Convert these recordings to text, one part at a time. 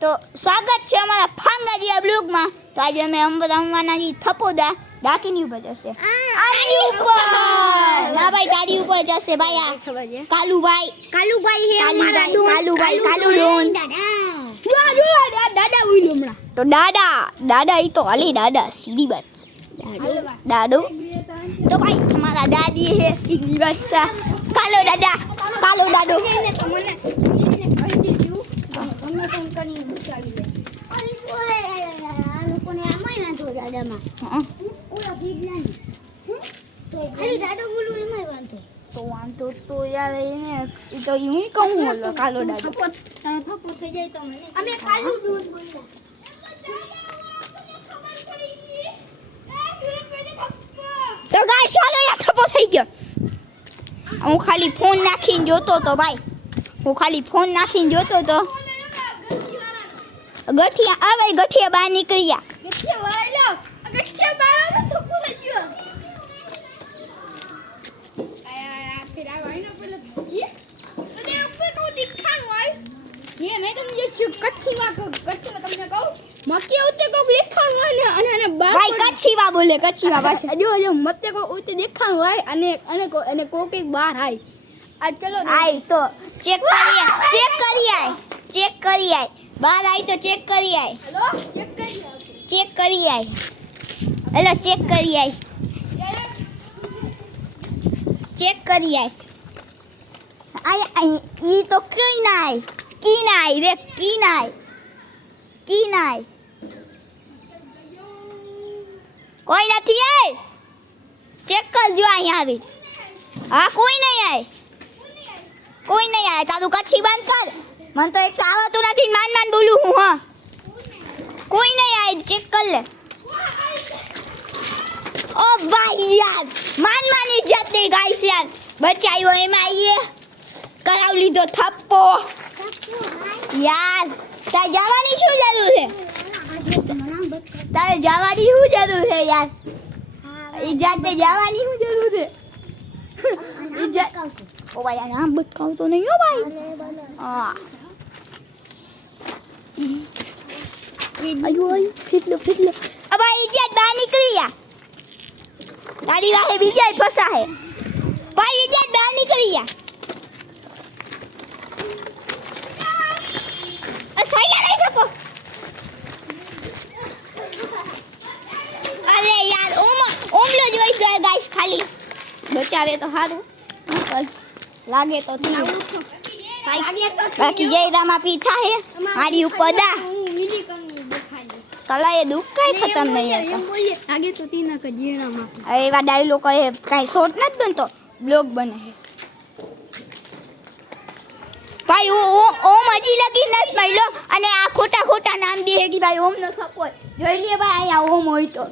તો સ્વાગત છે અમારા ફાંગાજીયા બ્લોગમાં. તો આજે અમે રમવાના છીએ થપોદા. ડાકીની ઉપર જશે આની ઉપર ના ભાઈ તારી ઉપર જશે ભાઈ. આ કાલુભાઈ હે અમારા કાલુભાઈ કાલુ ડોન દાદા ઉઈલો હમણાં તો દાદા ઈ તો હાલી દાદા સીધી વાત દાદો તો ભાઈ અમારા દાદી હે સીધી વાત છે. કાલો દાદો તો વાંધો તો યાર એને ઈ તો હું કહું ઓલો કાલો દાદો થપ્પો થઈ જાય તો મને અમે કાલુ ડોન બોલ્યા તો ગાઈસ ચાલો યાર થપ્પો થઈ ગયો. હું ખાલી ફોન નાખીને જોતો તો ભાઈ ગઠિયા આવે ગઠિયા બહાર નીકળ્યા કચ્છીવા બોલે કચ્છીવા પાછળ જો મતે કો ઉતે દેખાણું હોય અને કોકે બહાર આય આજ ચલો આય તો ચેક કરી આય બહાર આય તો ચેક કરી આય હેલો ચેક કરી આય ચેક કરી આય ઈ તો કી નાય કોઈ નથી એ ચેક કરજો અહીંયા આવી. હા કોઈ નહીં આય તારું કચ્છી બંધ કર. મને તો એક આવતું નથી માન બોલું હું. હા કોઈ નહીં આય ચેક કર લે. ઓ ભાઈ યાર માન ઇજ્જત દે ગાઈસ યાર બચાયો એમાં આઈએ કરાવ લીધો થપ્પો યાર. તારે જવાની શું જરૂર છે યાર ઇજ્જત જવાની શું જરૂર છે ઇજ્જત ઓ ભાઈ આ નામ બટકાવતો નહીં હો ભાઈ. હા આયો ફિટલો અબા ઇજ્જત બહાર નીકળી યા તારી વાહે બીજા ફસા હે ભાઈ ઇજ્જત બહાર નીકળી યા સાઈલા લઈ શકો. અરે યાર ઓમલો જોઈ ગયો ગાઈસ ખાલી બચાવે તો સારું લાગે તો બાકી જયરામાં પીછા હે મારી ઉપર દા સલાહ એ દુઃખ કઈ ખતમ નહીં હતા આગે તો તીના કે જીરામાં એવા ડાયલોગ કહે કાંઈ શોર્ટ નથી બનતો બ્લોગ બને છે ભાઈ ઓમ હજી લગી નથી મળ્યો અને આ ખોટા નામ દે કે ભાઈ ઓમ નો સપોર્ટ જોઈ લે ભાઈ અહીંયા ઓમ હોય તો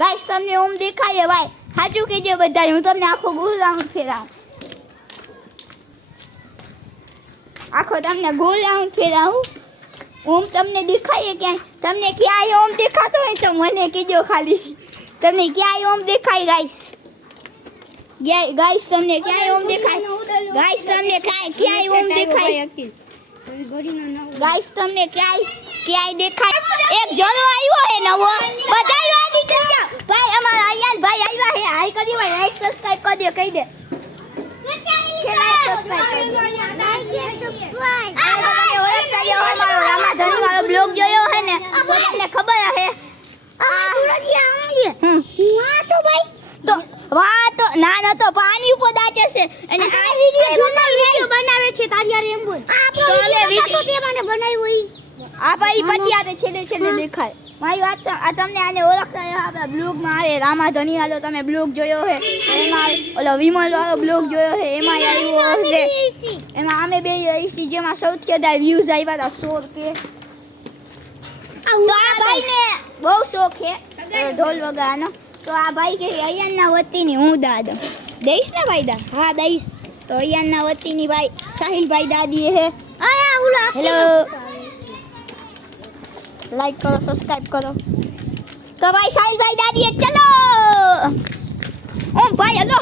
ગાઈસ તમને ઓમ દેખાય ભાઈ સાચું કહેજો બધા હું તમને આખો ગોલ રાઉન્ડ ફેરાવું ઓમ તમને દેખાય ક્યાંય તમને ક્યાંય ઓમ દેખાતો હોય તો મને કહેજો ખાલી તમને ક્યાંય ઓમ દેખાય ગાઈસ તમને ક્યાંય ઓમ દેખાય ગાઈસ તમને ક્યાંય ઓમ દેખાય ગાઈસ તમને ક્યાંય દેખાય એક જણો આવ્યો હે નવો બધાય વા નીકળી જા ભાઈ અમારા આયાન ભાઈ આવ્યા હે હાઈ કરી ભાઈ લાઈક સબસ્ક્રાઇબ કરી દે કહી દે બ્લોગ જોયો હે ને તો તમને ખબર હે ના તો પાણી ઉપર દાચે છે અને આ વિડિયો બનાવે છે તારી એમ બોલ આ ભાઈ પછી આવે છેલ્લે દેખાય મારી વાત છે. આ તમને આને ઓળખતા આપણા બ્લોગમાં આવે રામા ધનિયાલો તમે બ્લોગ જોયો હે એમાં ઓલો વિમલ વાળો બ્લોગ જોયો હે એમાં આવ્યો હશે એમાં અમે બે રહીશી જેમાં સૌથી વધારે વ્યૂઝ આવ્યા હતા 100 કે. તો આ ભાઈને બહુ શોખ છે ઢોલ વગાડવાનો તો આ ભાઈ કે અય્યાનના વતીની હું દાદ દઈશ ને ભાઈ દા હા દઈશ તો અય્યાનના વતીની ભાઈ સાહિલભાઈ દાદી હે હેલો લાઈક કરો સબસ્ક્રાઇબ કરો તો ભાઈ સાહિલભાઈ દાદી ચલો ઓમ ભાઈ હેલો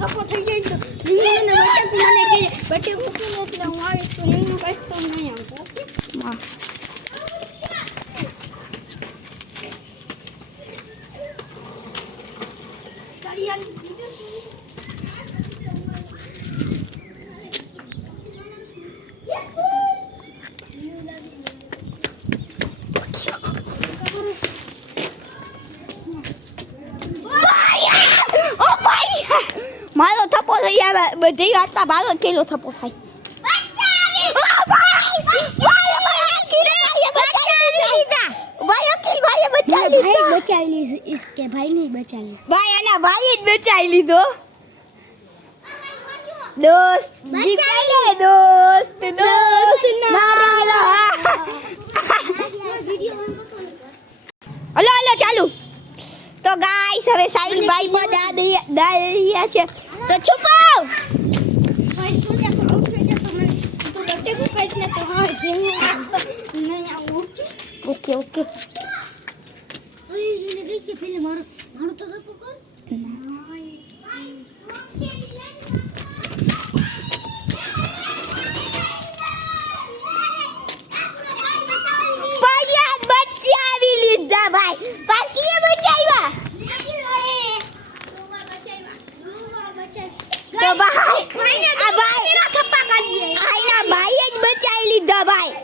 થપ્પો થઈ જાય તો લીંગોને બચાવતી મને કે બટે મૂકી એટલે હું આવીશ તો લીંગો કઈશ તો નહીં આવું બધી વાતમાં ભારો કેલો થપો થાય बचा ली इसके भाई नहीं बचा ली ભાઈ આના ભાઈ જ બચાવી લીધો દોસ્ત જીતે દોસ્ત હલો હલો ચાલુ તો ગાઈસ હવે સાઈડ ભાઈ પર દાદિયા છે તો છુપાવ ઓકે ઓકે બચાવી લીધા ભાઈ પાર્કીએ બચાવ્યા તો ભાઈ આ ભાઈ આના ભાઈ જ બચાવી લીધા ભાઈ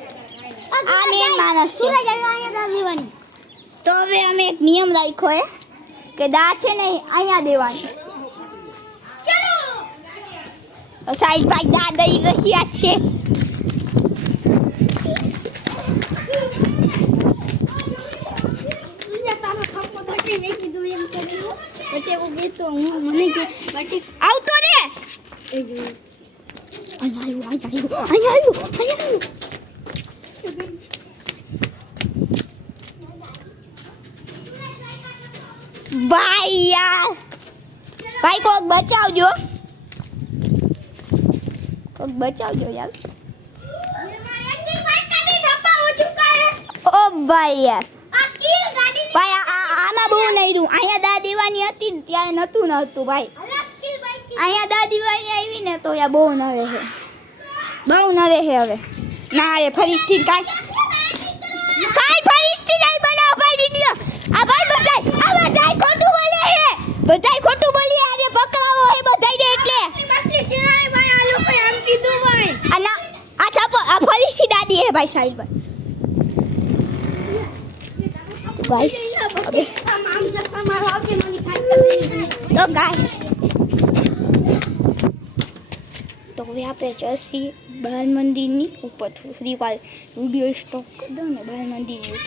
આ મેન માણસ છે તો હવે અમે એક નિયમ રાખ્યો હે કે દા છે ને અહીંયા દેવાની સાઈડ ભાઈ દા દઈ રહ્યા છે આવતો રે ભાઈ યાર ભાઈ કોક બચાવજો યાર ઓ ભાઈ યાર ભાઈ આમાં બહુ નહીં દઉં અહીંયા દા દેવાની હતી ને ત્યારે નતું ભાઈ અહીંયા દા દેવાની આવી ને તો યાર બહુ ન રહે હવે ના રે ફરીથી કાંઈ ફરીથી નહીં બનાવો ભાઈ વિડીયો આ ભાઈ બધાય ખોટું બોલે હે બધાય ખોટું બોલી આને પકડાવો હે બધાયને એટલે આ થાપો આ ફરીથી દાદી હે ભાઈ સાહિલ ભાઈ ગાઈસ તો ગાય તો હવે આપણે જઈશું બાલ મંદિરની ઉપર થોડી વાર વિડીયો સ્ટોપ કરી દો ને બાલ મંદિરની